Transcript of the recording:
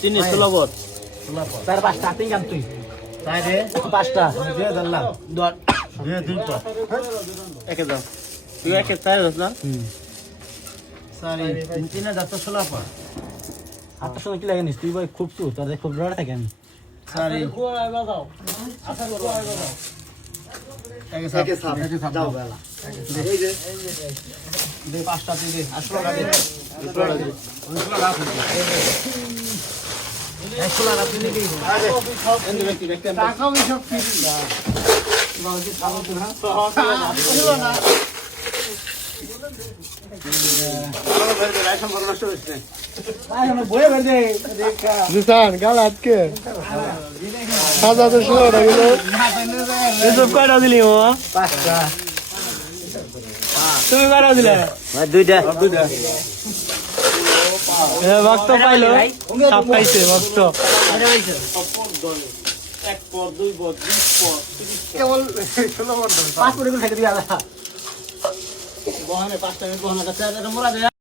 চিনি 16 বট তার পাঁচটা তিন গান তুই তাই রে পাঁচটা দিয়ে দিলাম দর দিয়ে দুইটা একে দাও তুই একে তাই দাও না সরি তিন না দাও 16 পা আটটার সময় কি লাগে নিস তুই ভাই খুব চু তোর খুব ডর থাকে আমি সরি একে সাপ যাও বেলা এই যে দে পাঁচটা তুই দে আসলো লাগে আসলো লাগে একলা রাতে নিবি আরে এনে ব্যক্তি ব্যক্তি টাকা আমি সব ফিরি না বাকি খাবো তো না হলো না আরো বের দে রাইস সম্পর্ক নষ্ট হচ্ছে ভাই আমি বয়ে বের দে দেখা নিশান গাল আজকে সাজা তো শুরু হয়ে গেল এসব কয়টা দিলি ও পাঁচটা তুমি কয়টা দিলে ভাই দুইটা এ ভক্ত পাইলো সব পাইছে ভক্ত এক পর দুই পর 20 পর 30 কেবল 16 বন্ধ পাঁচ পড়ে খাইতে দিয়া বহানে 5 টাকা বহানে কাছে মোরা